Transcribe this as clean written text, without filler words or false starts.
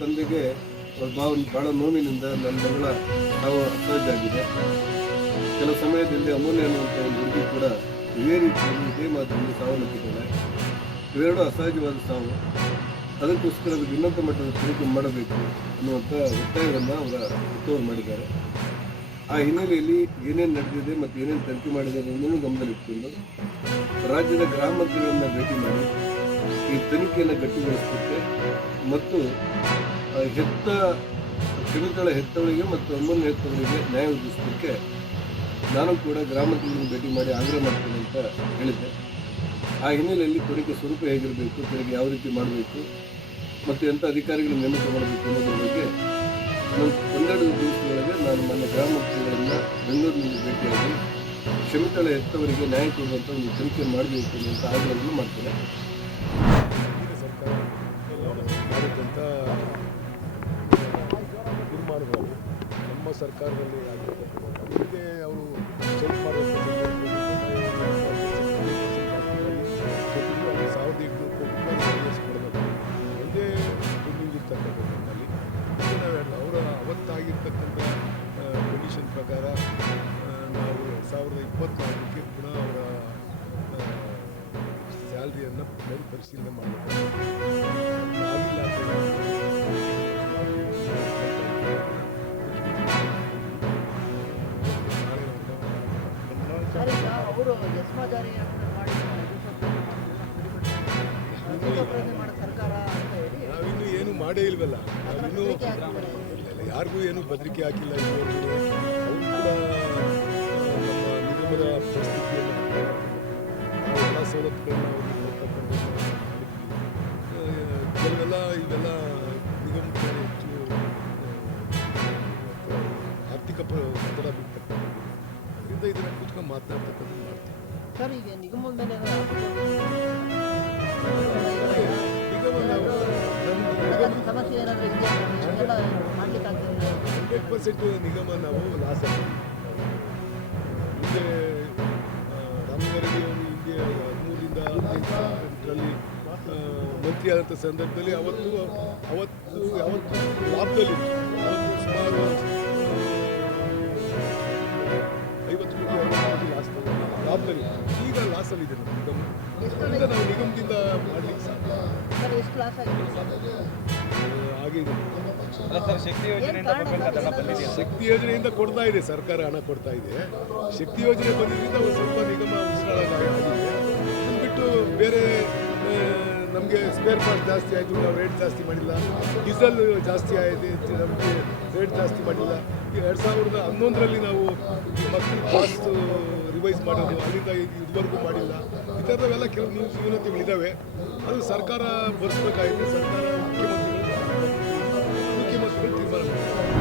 ತಂದೆಗೆ ಬಹಳ ನೋವಿನಿಂದ ನನ್ನ ಮಗಳ ಸಾವು ಅಸಹಜಾಗಿದೆ. ಕೆಲ ಸಮಯದಲ್ಲಿ ಅಮೂಲ್ಯ ಅನ್ನುವಂಥ ಒಂದು ಹುಡುಗಿ ಕೂಡ ಇದೇ ರೀತಿಯಲ್ಲಿ ಇದೇ ಮಾದರಿಯಲ್ಲಿ ಸಾವನ್ನಪ್ಪಿದ್ದಾಳೆ. ಇವೆರಡು ಅಸಹಜವಾದ ಸಾವು. ಅದಕ್ಕೋಸ್ಕರ ಅದಕ್ಕೆ ಉನ್ನತ ಮಟ್ಟದ ತನಿಖೆ ಮಾಡಬೇಕು ಅನ್ನುವಂಥ ಒತ್ತಾಯವನ್ನು ಹುಟ್ಟುವವರು ಮಾಡಿದ್ದಾರೆ. ಆ ಹಿನ್ನೆಲೆಯಲ್ಲಿ ಏನೇನು ನಡೆದಿದೆ ಮತ್ತು ಏನೇನು ತನಿಖೆ ಮಾಡಿದ್ದಾರೆ ಅನ್ನೋದನ್ನು ಗಮನದಲ್ಲಿಟ್ಟುಕೊಂಡು ರಾಜ್ಯದ ಗೃಹ ಮಂತ್ರಿಗಳನ್ನು ಭೇಟಿ ಮಾಡಿ ಈ ತನಿಖೆಯನ್ನು ಗಟ್ಟಿಗೊಳಿಸಲಿಕ್ಕೆ ಮತ್ತು ಕ್ಷಮಿತಳ ಹೆತ್ತವಳಿಗೆ ಮತ್ತು ಅಮೂಲ್ಯ ಹೆತ್ತವಳಿಗೆ ನ್ಯಾಯ ಒದಗಿಸಲಿಕ್ಕೆ ನಾನು ಕೂಡ ಗೃಹ ಮಂತ್ರಿಗಳನ್ನು ಭೇಟಿ ಮಾಡಿ ಆಗ್ರಹ ಮಾಡ್ತೇನೆ ಅಂತ ಹೇಳಿದ್ದೆ. ಆ ಹಿನ್ನೆಲೆಯಲ್ಲಿ ತನಿಖೆ ಸ್ವರೂಪ ಹೇಗಿರಬೇಕು, ತನಿಖೆ ಯಾವ ರೀತಿ ಮಾಡಬೇಕು ಮತ್ತು ಎಂಥ ಅಧಿಕಾರಿಗಳನ್ನು ನೇಮಕ ಮಾಡಬೇಕು ಅನ್ನೋದ್ರ ಬಗ್ಗೆ ಒಂದೆರಡು ದಿವಸದೊಳಗೆ ನಾನು ನನ್ನ ಗೃಹ ಮಂತ್ರಿಗಳನ್ನು ಬೆಂಗಳೂರಿನಲ್ಲಿ ಭೇಟಿಯಾಗಿ ಕ್ಷಮಿತಳ ಹೆತ್ತವರಿಗೆ ನ್ಯಾಯ ಕೊಡುವಂಥ ಒಂದು ತನಿಖೆ ಮಾಡಬೇಕು ಅನ್ನುವಂಥ ಆಗ್ರಹವನ್ನು ಮಾಡ್ತೇನೆ. ಸರ್ಕಾರ ಮಾಡಿದಂಥ ತೀರ್ಮಾನಗಳು ನಮ್ಮ ಸರ್ಕಾರದಲ್ಲಿ ಆಗಿರ್ತಕ್ಕಂಥ ಅದಕ್ಕೆ ಅವರು ಚೇಂಜ್ ಮಾಡಬೇಕು. 1,800 ಕೋಟಿ ಕೊಡಬೇಕು ಒಂದೇ ಬಿಲ್ಡಿಂಗ್ ಇರ್ತಕ್ಕಂಥದ್ದಲ್ಲಿ ಅವರ ಅವತ್ತಾಗಿರ್ತಕ್ಕಂಥ ಕಂಡೀಷನ್ ಪ್ರಕಾರ ನಾವು 2024ಕ್ಕೆ ಪುನಃ ಅವರ ಸ್ಯಾಲ್ರಿಯನ್ನು ಪರಿಶೀಲನೆ ಮಾಡಬೇಕು. ಆಗಿಲ್ಲ ನಾವಿನ್ನೂ ಏನು ಮಾಡೇ ಇಲ್ವಲ್ಲ. ನಾವಿನ್ನೂ ಯಾರಿಗೂ ಏನು ಬೆದರಿಕೆ ಹಾಕಿಲ್ಲ. ಇದುವರೆಗೂ ಅವರು ಕೂಡ ನಮ್ಮ ನಿಗಮದ ಪರಿಸ್ಥಿತಿಯನ್ನು ಎಲ್ಲ ಸವಲತ್ತುಗಳನ್ನ ಅವ್ರಿಗೆ ಕೊಡ್ತಕ್ಕಂಥದ್ದು ಇವೆಲ್ಲ ನಿಗಮಕ್ಕೆ ಹೆಚ್ಚು ಆರ್ಥಿಕ ಒತ್ತಡ ಬೀಳ್ತಕ್ಕಂಥದ್ದು. ಅದರಿಂದ ಇದನ್ನು ಕೂತ್ಕೊಂಡು ಮಾತನಾಡ್ತಕ್ಕಂಥದ್ದು ಮಾಡ್ತೀವಿ. ಸರ್, ಈಗ ನಿಗಮದಲ್ಲಿ 100% ನಿಗಮ ನಾವು ಲಾಸ್ ಆಗಿದೆ. ಹಿಂದೆ ರಾಮನಗರಡಿ ಅವರು ಹಿಂದೆ 13ರಿಂದ 18ರಲ್ಲಿ ಮಂತ್ರಿ ಆದಂಥ ಸಂದರ್ಭದಲ್ಲಿ ಯಾವತ್ತು ಲಾಭದಲ್ಲಿತ್ತು. ಅವತ್ತು ಸುಮಾರು 50 ಕೋಟಿ 60 ಕೋಟಿ ಲಾಭದಲ್ಲಿ. ಈಗ ಲಾಸಲ್ಲಿದೆ ನಮ್ಮ ನಿಗಮ. ಅದರಿಂದ ನಾವು ನಿಗಮದಿಂದ ಮಾಡಲಿಕ್ಕೆ ಸಾಧ್ಯ ಆಗಿದೆ. ಶಕ್ತಿ ಯೋಜನೆಯಿಂದ ಕೊಡ್ತಾ ಇದೆ ಸರ್ಕಾರ, ಹಣ ಕೊಡ್ತಾ ಇದೆ. ಶಕ್ತಿ ಯೋಜನೆ ಬಂದಿದ್ದರಿಂದ ಒಂದು ಸ್ವಲ್ಪ ನಿಗಮ ಉಸಿರಾಡಲಾಗಿದೆ. ಅದನ್ನು ಬಿಟ್ಟು ಬೇರೆ ನಮಗೆ ಸ್ಪೇರ್ ಪಾರ್ಟ್ ಜಾಸ್ತಿ ಆಯಿತು, ನಾವು ರೇಟ್ ಜಾಸ್ತಿ ಮಾಡಿಲ್ಲ. ಡೀಸೆಲ್ ಜಾಸ್ತಿ ಆಯಿತು, ನಮಗೆ ರೇಟ್ ಜಾಸ್ತಿ ಮಾಡಿಲ್ಲ. ಈ 2011ರಲ್ಲಿ ನಾವು ಮಕ್ಕಳ ಪಾಸ್ ರಿವೈಸ್ ಮಾಡೋದು, ಅಲ್ಲಿಂದ ಇದುವರೆಗೂ ಮಾಡಿಲ್ಲ. ಈ ಥರದವೆಲ್ಲ ಕೆಲವು ನ್ಯೂನತೆಗಳಿದ್ದಾವೆ. ಅದು ಸರ್ಕಾರ ಭರಿಸಬೇಕಾಗಿದೆ. ಸರ್ಕಾರ ಮುಖ್ಯಮಂತ್ರಿಗಳು ತೀರ್ಮಾನ ಮಾಡ್ತಾರೆ.